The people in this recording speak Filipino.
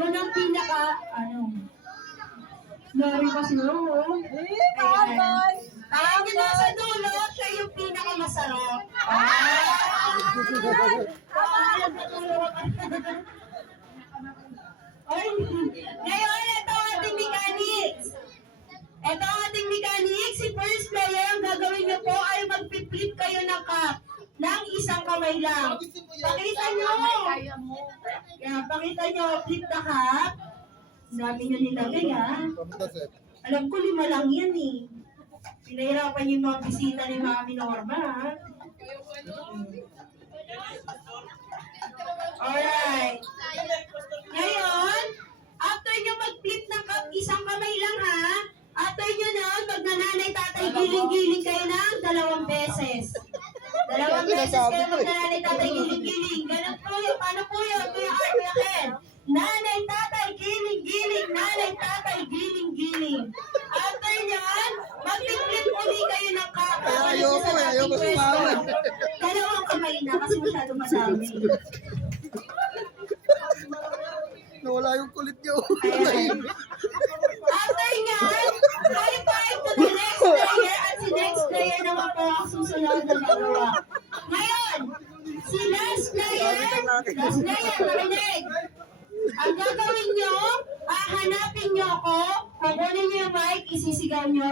Yun ang pinaka, Lari kasi yun. Tambay! Ang nasa dulo, siya yung pinakamasarap. Ngayon, ito ang ating mechanics. Ito ang ating mechanics. Si first player, ang gagawin niyo po ay mag-flip kayo ng cup ng isang kamay lang. Pakita nyo. Yan, pakita nyo, flip the cup. Dami nyo nilagay, ha? Alam ko, 5 lang yan, eh. Pinahirapan yung mga bisita ni Mami Norma, ha? Alright. Ngayon, after nyo mag-flip ng cup, isang kamay lang, ha? After nyo nun, pag nananay tatay, giling-giling kayo ng 2 beses. 2 beses kayo mag-nanay tatay, giling-giling. Ganun po yun. Paano po yun? Kuya Art, Kuya Ken. Nanay tatay, giling-giling. Nanay tatay, giling-giling. After nyan, mag-flip uli kayo ng cup. Ayoko sumama. 2 kamay na kasi masyado madami. Nawala yung kulit niyo. After nyan, qualify to the next player at si next player naman po ang susunod na magawa. Ngayon, si last player, marinig. Ang gagawin nyo, hahanapin nyo ako, kukunin nyo yung mic, isisigaw nyo.